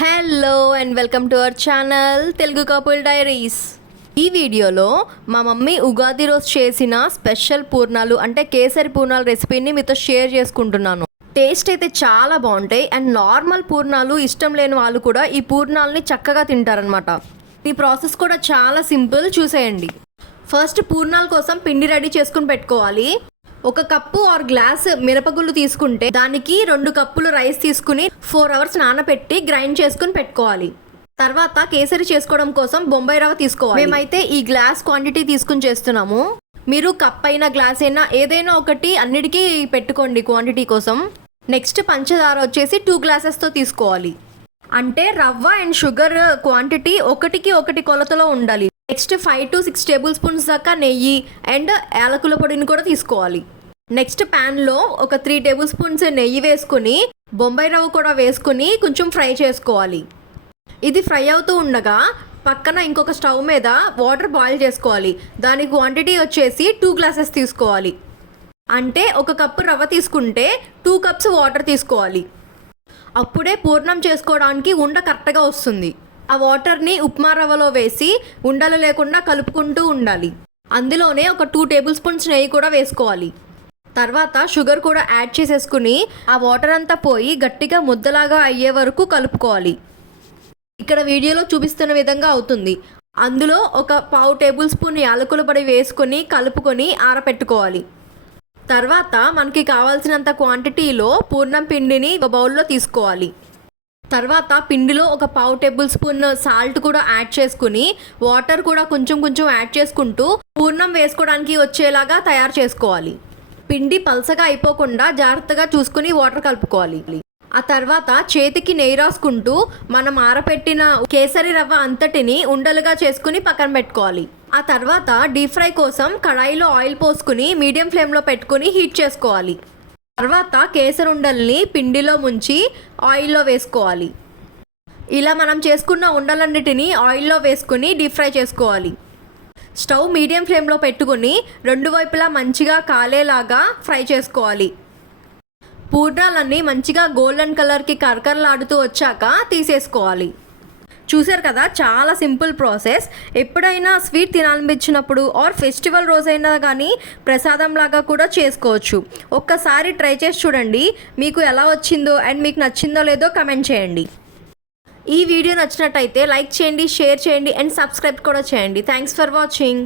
Hello and welcome to our channel Telugu couple diaries. ఈ వీడియోలో మా మమ్మీ ఉగాది రోజు చేసిన స్పెషల్ పూర్ణాలు అంటే కేసరి పూర్ణాలు రెసిపీని మీతో షేర్ చేసుకుంటున్నాను. టేస్ట్ అయితే చాలా బాగుంటాయి అండ్ నార్మల్ పూర్ణాలు ఇష్టం లేని వాళ్ళు కూడా ఈ పూర్ణాలని చక్కగా తింటారనమాట. ఈ ప్రాసెస్ కూడా చాలా సింపుల్, చూసేయండి. ఫస్ట్ పూర్ణాల కోసం పిండి రెడీ చేసుకుని పెట్టుకోవాలి. ఒక కప్పు ఆర్ గ్లాస్ మినపగుళ్ళు తీసుకుంటే దానికి 2 కప్పులు రైస్ తీసుకుని 4 అవర్స్ నానబెట్టి గ్రైండ్ చేసుకుని పెట్టుకోవాలి. తర్వాత కేసరి చేసుకోవడం కోసం బొంబాయి రవ్వ తీసుకోవాలి. మేమైతే ఈ గ్లాస్ క్వాంటిటీ తీసుకుని చేస్తున్నాము. మీరు కప్ అయినా గ్లాస్ అయినా ఏదైనా ఒకటి అన్నిటికీ పెట్టుకోండి క్వాంటిటీ కోసం. నెక్స్ట్ పంచదార వచ్చేసి 2 గ్లాసెస్తో తీసుకోవాలి. అంటే రవ్వ అండ్ షుగర్ క్వాంటిటీ 1:1 కొలతలో ఉండాలి. నెక్స్ట్ 5 to 6 టేబుల్ స్పూన్స్ దాకా నెయ్యి అండ్ యాలకుల పొడిని కూడా తీసుకోవాలి. నెక్స్ట్ ప్యాన్లో ఒక 3 టేబుల్ స్పూన్స్ నెయ్యి వేసుకుని బొంబాయి రవ్వ కూడా వేసుకుని కొంచెం ఫ్రై చేసుకోవాలి. ఇది ఫ్రై అవుతూ ఉండగా పక్కన ఇంకొక స్టవ్ మీద వాటర్ బాయిల్ చేసుకోవాలి. దాని క్వాంటిటీ వచ్చేసి 2 గ్లాసెస్ తీసుకోవాలి. అంటే 1 కప్పు రవ్వ తీసుకుంటే 2 కప్స్ వాటర్ తీసుకోవాలి. అప్పుడే పూర్ణం చేసుకోవడానికి ఉండ కరెక్ట్గా వస్తుంది. ఆ వాటర్ని ఉప్మా రవ్వలో వేసి ఉండలు లేకుండా కలుపుకుంటూ ఉండాలి. అందులోనే ఒక 2 టేబుల్ స్పూన్స్ నెయ్యి కూడా వేసుకోవాలి. తర్వాత షుగర్ కూడా యాడ్ చేసేసుకుని ఆ వాటర్ అంతా పోయి గట్టిగా ముద్దలాగా అయ్యే వరకు కలుపుకోవాలి. ఇక్కడ వీడియోలో చూపిస్తున్న విధంగా అవుతుంది. అందులో ఒక 1/2 టేబుల్ స్పూన్ యాలకుల పొడి వేసుకొని కలుపుకొని ఆరపెట్టుకోవాలి. తర్వాత మనకి కావాల్సినంత క్వాంటిటీలో పూర్ణం పిండిని ఒక బౌల్లో తీసుకోవాలి. తర్వాత పిండిలో ఒక 1/2 టేబుల్ స్పూన్ సాల్ట్ కూడా యాడ్ చేసుకుని వాటర్ కూడా కొంచెం యాడ్ చేసుకుంటూ పూర్ణం వేసుకోవడానికి వచ్చేలాగా తయారు చేసుకోవాలి. పిండి పల్సగా అయిపోకుండా జాగ్రత్తగా చూసుకుని వాటర్ కలుపుకోవాలి. ఆ తర్వాత చేతికి నెయ్యి రాసుకుంటూ మనం ఆరపెట్టిన కేసరి రవ్వ అంతటిని ఉండలుగా చేసుకుని పక్కన పెట్టుకోవాలి. ఆ తర్వాత డీప్ ఫ్రై కోసం కడాయిలో ఆయిల్ పోసుకుని మీడియం ఫ్లేమ్లో పెట్టుకుని హీట్ చేసుకోవాలి. తర్వాత కేసరి ఉండల్ని పిండిలో ముంచి ఆయిల్లో వేసుకోవాలి. ఇలా మనం చేసుకున్న ఉండలన్నిటినీ ఆయిల్లో వేసుకుని డీప్ ఫ్రై చేసుకోవాలి. స్టవ్ మీడియం ఫ్లేమ్లో పెట్టుకుని 2 వైపులా మంచిగా కాలేలాగా ఫ్రై చేసుకోవాలి. పూర్ణాలన్నీ మంచిగా గోల్డెన్ కలర్కి కరకరలాడుతూ వచ్చాక తీసేసుకోవాలి. చూసారు కదా, చాలా సింపుల్ ప్రాసెస్. ఎప్పుడైనా స్వీట్ తినాలనిపించినప్పుడు ఆర్ ఫెస్టివల్ రోజైనా కానీ ప్రసాదం లాగా కూడా చేసుకోవచ్చు. ఒక్కసారి ట్రై చేసి చూడండి. మీకు ఎలా వచ్చిందో అండ్ మీకు నచ్చిందో లేదో కమెంట్ చేయండి. ఈ వీడియో నచ్చినట్టయితే లైక్ చేయండి, షేర్ చేయండి అండ్ సబ్స్క్రైబ్ కూడా చేయండి. Thanks for watching.